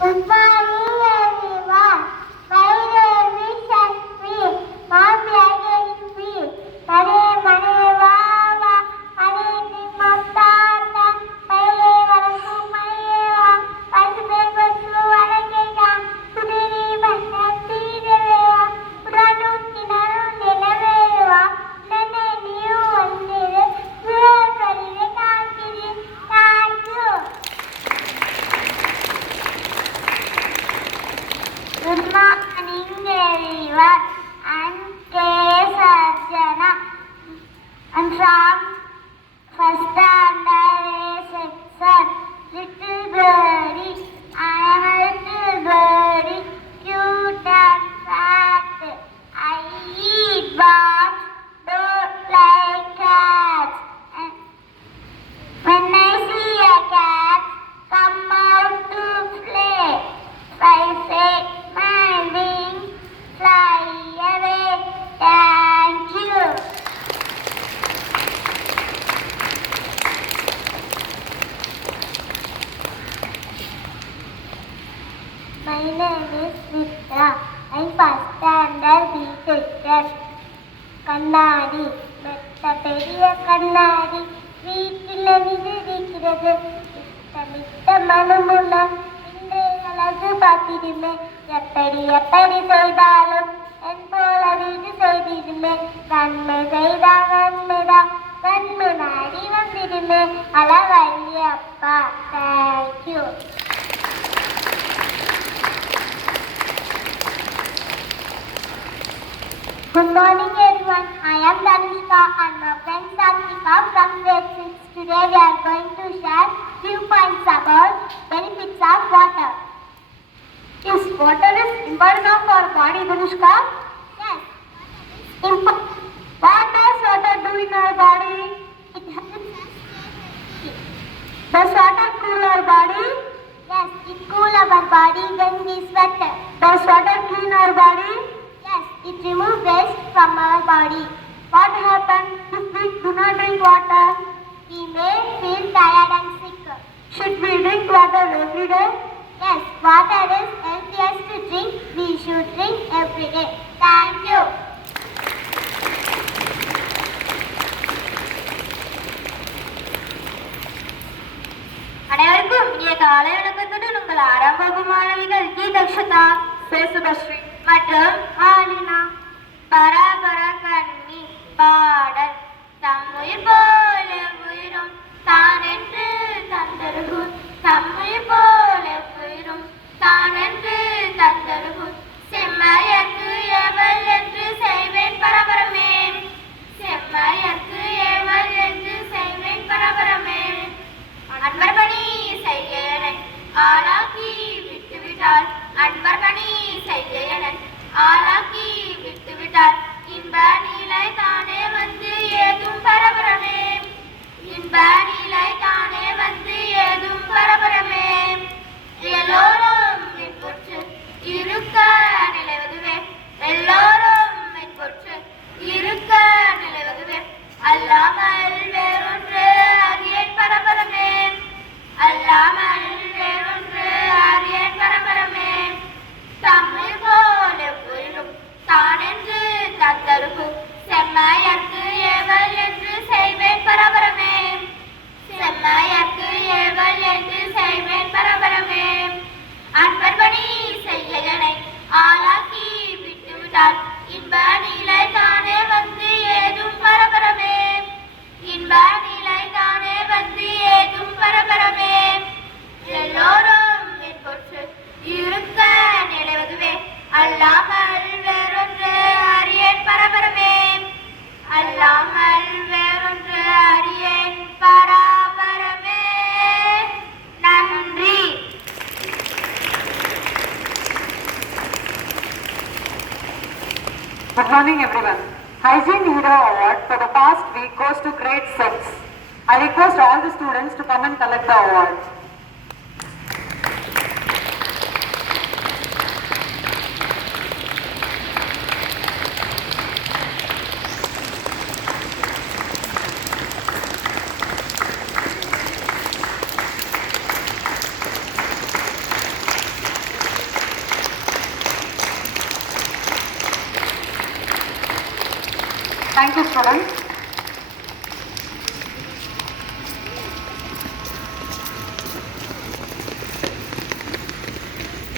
Good morning, everyone. My name is Shakti. Mom, Yageshwi. Mane, mane, vava. Mane, nimmatata. Maye, varasu, mayeva. Vasube, vasu, varakega. Sudiri, vashanti, deveva. Puranu, kinanu, nilaveva. Nane, niyu, vandire. Surakarire, kaakiri. Thank you. Good morning, everyone. I'm K. Sarjana. I'm from first standard A section. Little birdie, I am a little birdie, cute and fat. I eat bugs, don't like cats. And when I see a cat, come out to play. I say my wings, fly away. Thank you. My name is Vitra. I'm first standard B section. கண்ணாடி மெத்த பெரிய கண்ணாடி வீட்டில் நிதிக்கிறது மித்த மனமுள்ள இன்றைய அழகு பார்த்திடுமே எப்படி எப்படி செய்தாலும் என் போல வீடு செய்திடுமே நன்மை செய்தால் நன்மைதான் கண் முன்னாடி வந்துடுமே அளவல்லி அப்பா thank you. Good morning, everyone. I am Danushka and my friend Satvika from grade 6. Today we are going to share few points about benefits of water. Yes, water is important for our body, Danushka. Yes. What does water do in our body? It helps us stay healthy. Does water cool our body? Yes, it cools our body when we sweat. Does water clean our body? Yes, it removes waste from our body. What happens if we do not drink water? We may feel tired and sick. Should we drink water every day? Yes, water is healthiest to drink. We should drink every day. Thank you. அனைவருக்கும் இனிய காலை வணக்கத்துடன் உங்கள் ஆறாம் வகுப்பு மாணவிகள் கி தக்ஷதா, சுபஸ்ரீ மற்றும் ஆலினா. பராபர கண்ணி பாடல் தம்முயிர் போல உயிரும் தானென்று தந்தருகு தம்முயிர் போல உயிரும் தானென்று தந்தருகு செம்மையற்கு ஏவல் என்று செய்வேன் பரபரமே செம்மையற்கு ஏவல் என்று செய்வேன் பரபரமே அன்பர் பணி செய்ய ஆளாக்கி விட்டுவிட்டால் அன்பர் பணி செய்ய ஆளாக்கி விட்டுவிட்டால் இன்ப நீலை தானே வந்து ஏதும் பரபரமே இன்ப நீலை தானே வந்து ஏதும் பரபரமே எல்லோரும் மின்பொற்று இருக்க நிலைவதுவே எல்லோரும் மின்பொற்று இருக்க நிலைவதுவே அல்லாமல் வேறொன்று அறியேன் பரபரமே அல்லாமல் வேறொன்று அறியேன் பரபரமே தமிழ் போல புயலும் தானென்று தத்தருகு செம்மையற்கு ஏவல் என்று செய்வேன் பரபரமே செம்மையற்கு ஏவல் என்று செய்வேன் பரபரமே அன்பர் பணி செய்யனை ஆளாக்கி விட்டுவிட்டால் இன்ப நீலை தானே வந்து ஏதும் பரபரமே இன்ப நீலை தானே வந்து ஏதும் பரபரமே எல்லோரும் மின்பொற்று இருக்க நிலைவதுவே அல்லாமல் வேறொன்று அறியேன் பரபரமே அல்லாமல் வேறொன்று அறியேன் பரபரமே. நன்றி. Good morning, everyone. Hygiene Hero Award for the past week goes to grade 6. I request all the students to come and collect the award. Thank you, students.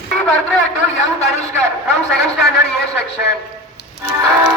Happy birthday to young Kanishkar from second standard A section.